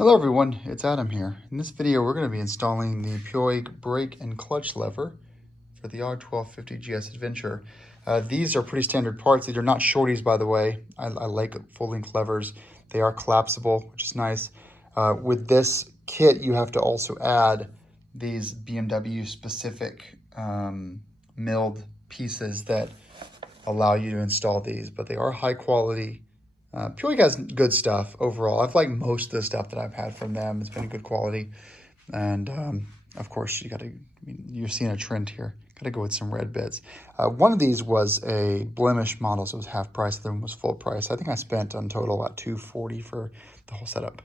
Hello everyone, it's Adam here. In this video we're going to be installing the Puig brake and clutch lever for the R1250GS Adventure. These are pretty standard parts. These are not shorties, by the way. I like full-length levers. They are collapsible, which is nice. With this kit you have to also add these BMW specific milled pieces that allow you to install these, but they are high quality. Puig has good stuff overall. I've liked most of the stuff that I've had from them. It's been good quality. And of course, you're seeing a trend here. Got to go with some red bits. One of these was a blemish model, so it was half price. The other one was full price. I think I spent on total about $240 for the whole setup.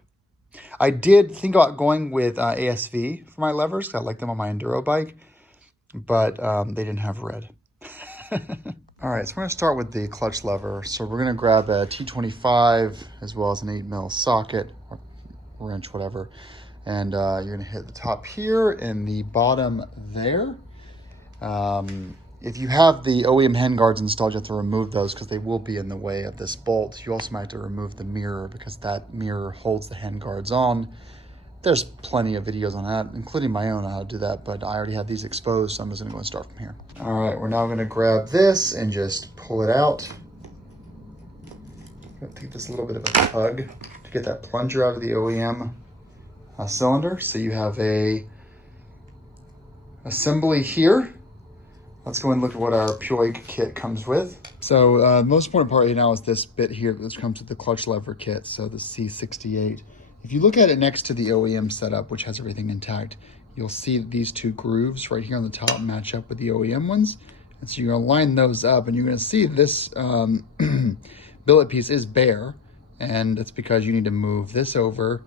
I did think about going with ASV for my levers, because I like them on my enduro bike, but they didn't have red. All right, so we're going to start with the clutch lever. So we're going to grab a T25 as well as an 8mm socket or wrench, whatever. And you're going to hit the top here and the bottom there. If you have the OEM handguards installed, you have to remove those because they will be in the way of this bolt. You also might have to remove the mirror because that mirror holds the handguards on. There's plenty of videos on that, including my own on how to do that, but I already have these exposed, so I'm just gonna go and start from here. All right, we're now gonna grab this and just pull it out. I'm gonna take this a little bit of a tug to get that plunger out of the OEM cylinder. So you have a assembly here. Let's go and look at what our Puig kit comes with. So the most important part right now is this bit here, which comes with the clutch lever kit, so the C68. If you look at it next to the OEM setup, which has everything intact, you'll see these two grooves right here on the top match up with the OEM ones. And so you're gonna line those up and you're gonna see this billet piece is bare. And that's because you need to move this over,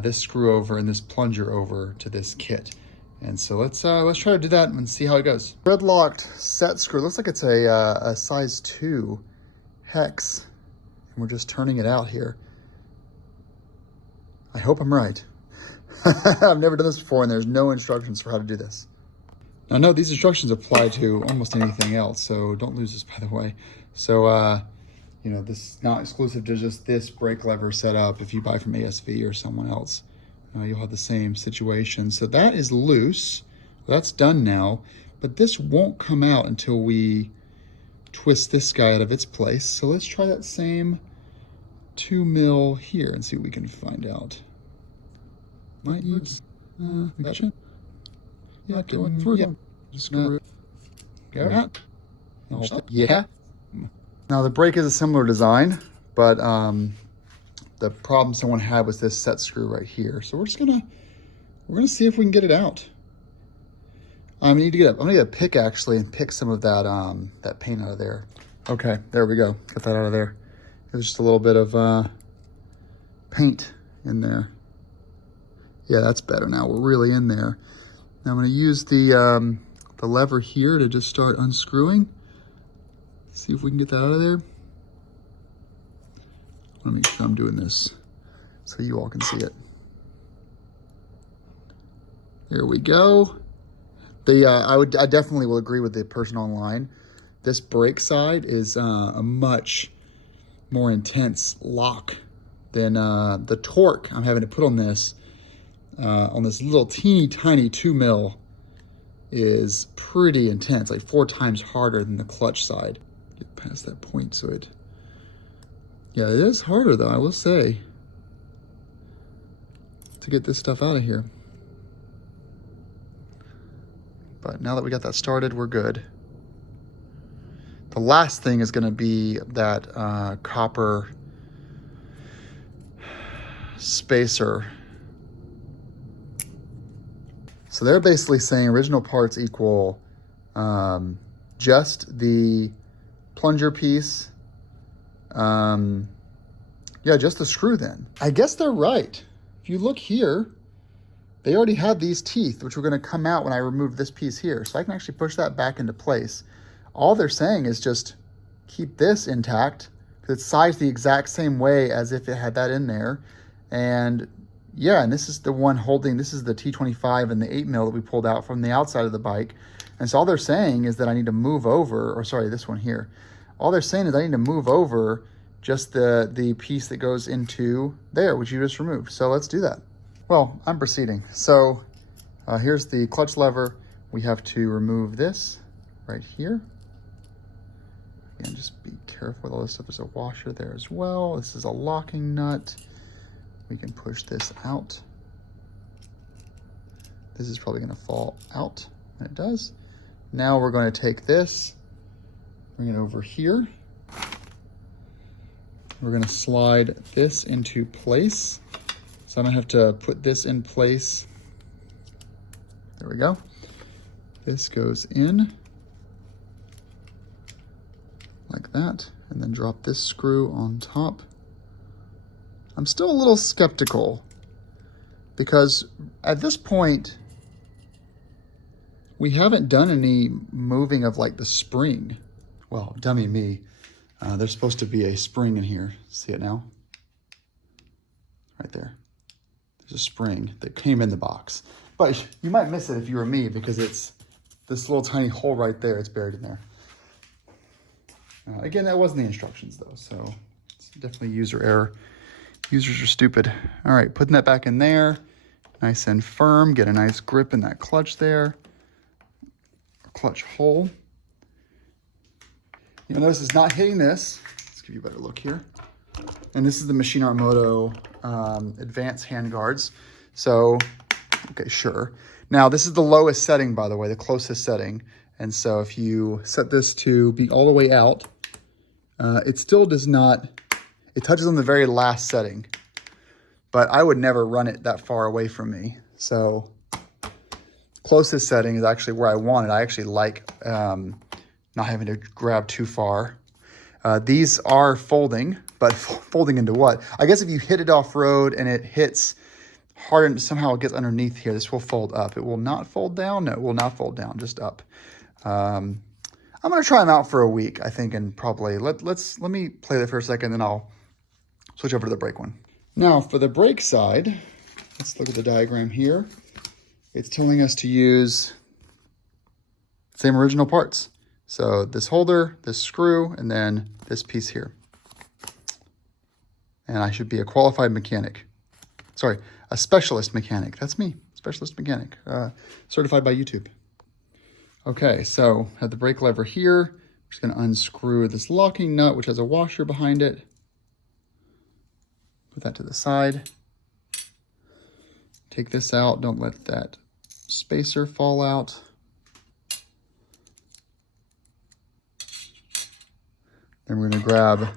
this screw over, and this plunger over to this kit. And so let's try to do that and see how it goes. Thread locked set screw, looks like it's a size 2 hex. And we're just turning it out here. I hope I'm right. I've never done this before and there's no instructions for how to do this. Now note these instructions apply to almost anything else, so don't lose this, by the way. So, you know, this is not exclusive to just this brake lever setup. If you buy from ASV or someone else, you'll have the same situation. So that is loose. That's done now, but this won't come out until we twist this guy out of its place. So let's try that same 2mm here and see what we can find out. Might use that. Yeah, going through. Yeah, just screw it. Yeah. Now the brake is a similar design, but the problem someone had was this set screw right here. So we're gonna see if we can get it out. I'm gonna get a pick actually and pick some of that that paint out of there. Okay, there we go. Get that out of there. There's just a little bit of paint in there. Yeah, that's better now. We're really in there. Now I'm going to use the lever here to just start unscrewing. See if we can get that out of there. I want to make sure I'm doing this so you all can see it. There we go. I definitely will agree with the person online. This brake side is a much more intense lock than the torque I'm having to put on this little teeny tiny 2mm is pretty intense, like 4 times harder than the clutch side. Get past that point, so yeah, it is harder though, I will say, to get this stuff out of here. But now that we got that started, we're good. The last thing is gonna be that copper spacer. So they're basically saying original parts equal just the plunger piece. Yeah, just the screw then. I guess they're right. If you look here, they already have these teeth, which are gonna come out when I remove this piece here. So I can actually push that back into place. All they're saying is just keep this intact because it's sized the exact same way as if it had that in there. And yeah, and this is the one holding, this is the T25 and the 8mm that we pulled out from the outside of the bike. And so all they're saying is that I need to move over, or sorry, this one here. All they're saying is I need to move over just the piece that goes into there, which you just removed. So let's do that. Well, I'm proceeding. So here's the clutch lever. We have to remove this right here. And just be careful with all this stuff. There's a washer there as well. This is a locking nut. We can push this out. This is probably gonna fall out when it does. Now we're gonna take this, bring it over here. We're gonna slide this into place. So I'm gonna have to put this in place. There we go. This goes in like that, and then drop this screw on top. I'm still a little skeptical because at this point, we haven't done any moving of like the spring. Well, dummy me. There's supposed to be a spring in here. See it now? Right there. There's a spring that came in the box. But you might miss it if you were me because it's this little tiny hole right there. It's buried in there. Again, that wasn't the instructions though, so it's definitely user error. Users are stupid. All right, putting that back in there, nice and firm. Get a nice grip in that clutch there, clutch hole. You'll notice it's not hitting this. Let's give you a better look here. And this is the Machine Art Moto advanced hand guards. So, okay, sure. Now this is the lowest setting, by the way, the closest setting. And so if you set this to be all the way out, it still does not, it touches on the very last setting, but I would never run it that far away from me. So closest setting is actually where I want it. I actually like not having to grab too far. These are folding, but folding into what? I guess if you hit it off-road and it hits hard and somehow it gets underneath here, this will fold up. It will not fold down. No, it will not fold down, just up. I'm gonna try them out for a week, I think, and probably let me play that for a second, then I'll switch over to the brake one. Now for the brake side, let's look at the diagram here. It's telling us to use the same original parts. So this holder, this screw, and then this piece here. And I should be a qualified mechanic. Sorry, a specialist mechanic. That's me, specialist mechanic, certified by YouTube. Okay, so have the brake lever here. I'm just gonna unscrew this locking nut, which has a washer behind it. Put that to the side. Take this out, don't let that spacer fall out. Then we're gonna grab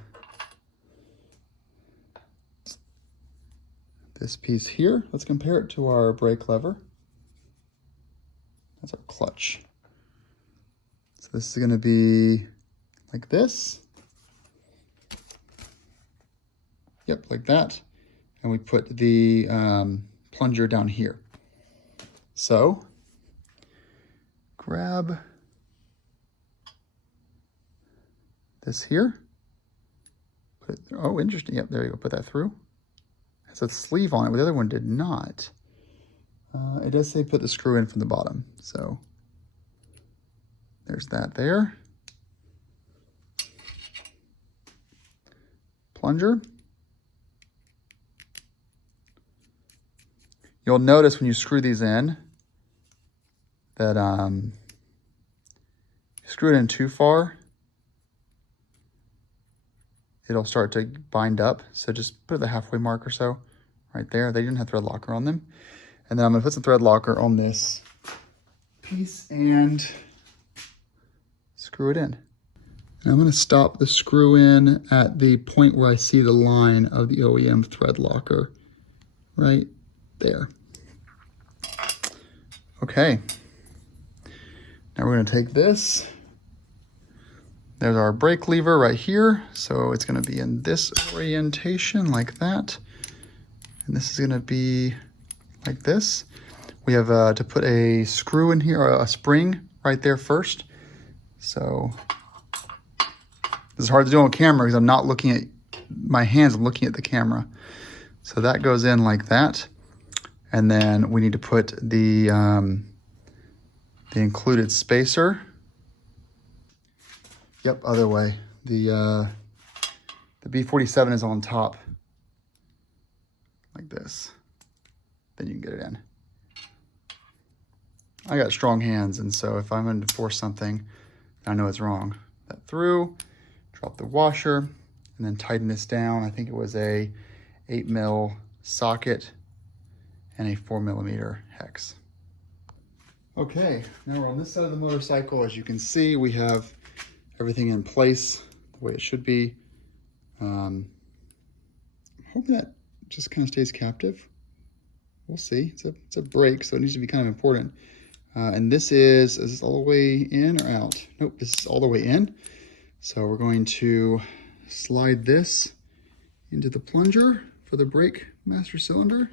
this piece here. Let's compare it to our brake lever. That's our clutch. So this is gonna be like this. Yep, like that. And we put the plunger down here. So grab this here. Put it, oh, interesting. Yep, there you go. Put that through. It has a sleeve on it, but the other one did not. It does say put the screw in from the bottom. So there's that there. Plunger. You'll notice when you screw these in that you screw it in too far, it'll start to bind up. So just put it the halfway mark or so right there. They didn't have thread locker on them. And then I'm gonna put some thread locker on this piece and screw it in. And I'm gonna stop the screw in at the point where I see the line of the OEM thread locker right there. Okay, now we're gonna take this. There's our brake lever right here. So it's gonna be in this orientation like that. And this is gonna be like this. We have to put a screw in here, or a spring right there first. So this is hard to do on camera because I'm not looking at my hands, I'm looking at the camera. So that goes in like that. And then we need to put the included spacer. Yep, other way. The the B47 is on top, like this. Then you can get it in. I got strong hands, and so if I'm going to force something, I know it's wrong. That through, drop the washer, and then tighten this down. I think it was a 8mm socket and a 4mm hex. Okay, now we're on this side of the motorcycle. As you can see, we have everything in place the way it should be. I'm hoping that just kind of stays captive. We'll see. It's a brake, so it needs to be kind of important. And is this all the way in or out? Nope, this is all the way in. So we're going to slide this into the plunger for the brake master cylinder.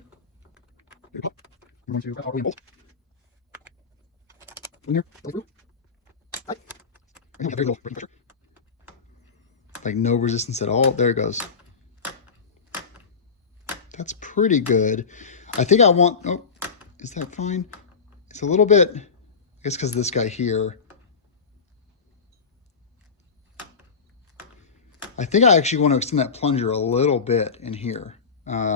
We're going to cut all the way in bolt. In there, through. I don't have very little braking pressure. Like no resistance at all. There it goes. That's pretty good. I think I want, oh, is that fine? It's a little bit, I guess because of this guy here. I think I actually want to extend that plunger a little bit in here.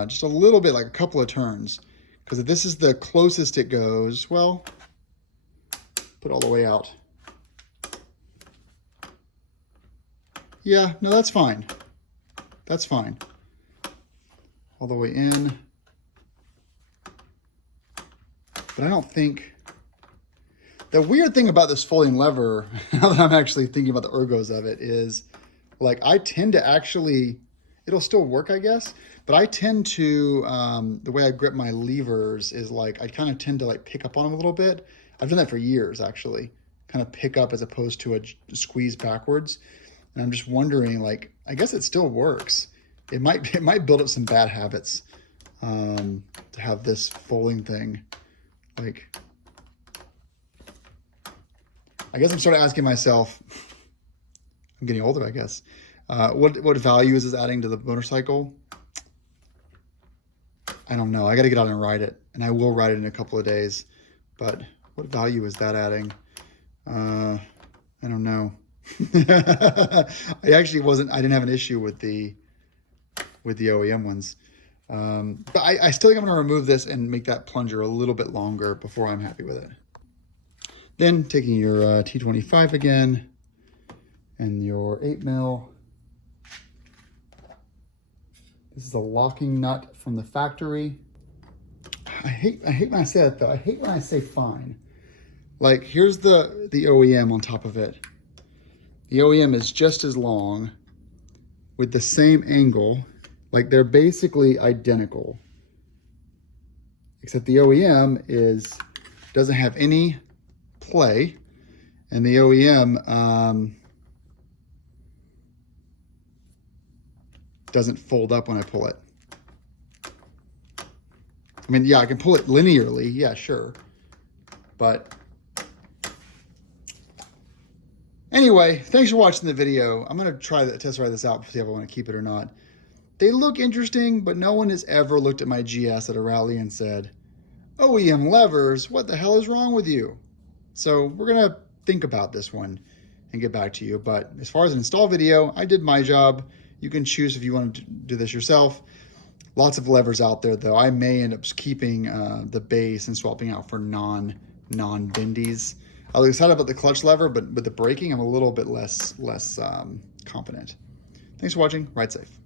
Just a little bit, like a couple of turns. Because if this is the closest it goes, well, put it all the way out. Yeah, no, that's fine. That's fine. All the way in. But I don't think, the weird thing about this folding lever, now that I'm actually thinking about the ergos of it, is like I tend to actually, it'll still work, I guess, but I tend to, the way I grip my levers is like, I kind of tend to like pick up on them a little bit. I've done that for years, actually, kind of pick up as opposed to a squeeze backwards. And I'm just wondering, like, I guess it still works. It might build up some bad habits to have this folding thing. Like, I guess I'm sort of asking myself, I'm getting older, I guess. What value is this adding to the motorcycle? I don't know. I got to get out and ride it, and I will ride it in a couple of days. But what value is that adding? I don't know. I didn't have an issue with the OEM ones. But I still think I'm going to remove this and make that plunger a little bit longer before I'm happy with it. Then taking your T25 again and your 8mm. This is a locking nut from the factory. I hate when I say that though. I hate when I say fine. Like here's the OEM on top of it. The OEM is just as long with the same angle. Like they're basically identical, except the OEM doesn't have any play, and the OEM doesn't fold up when I pull it. I mean, yeah, I can pull it linearly, yeah, sure, but anyway, thanks for watching the video. I'm gonna try to test ride this out, see if I want to keep it or not. They look interesting, but no one has ever looked at my GS at a rally and said, OEM levers, what the hell is wrong with you? So we're going to think about this one and get back to you. But as far as an install video, I did my job. You can choose if you want to do this yourself. Lots of levers out there, though. I may end up keeping the base and swapping out for non-bendies. I was excited about the clutch lever, but with the braking, I'm a little bit less confident. Thanks for watching. Ride safe.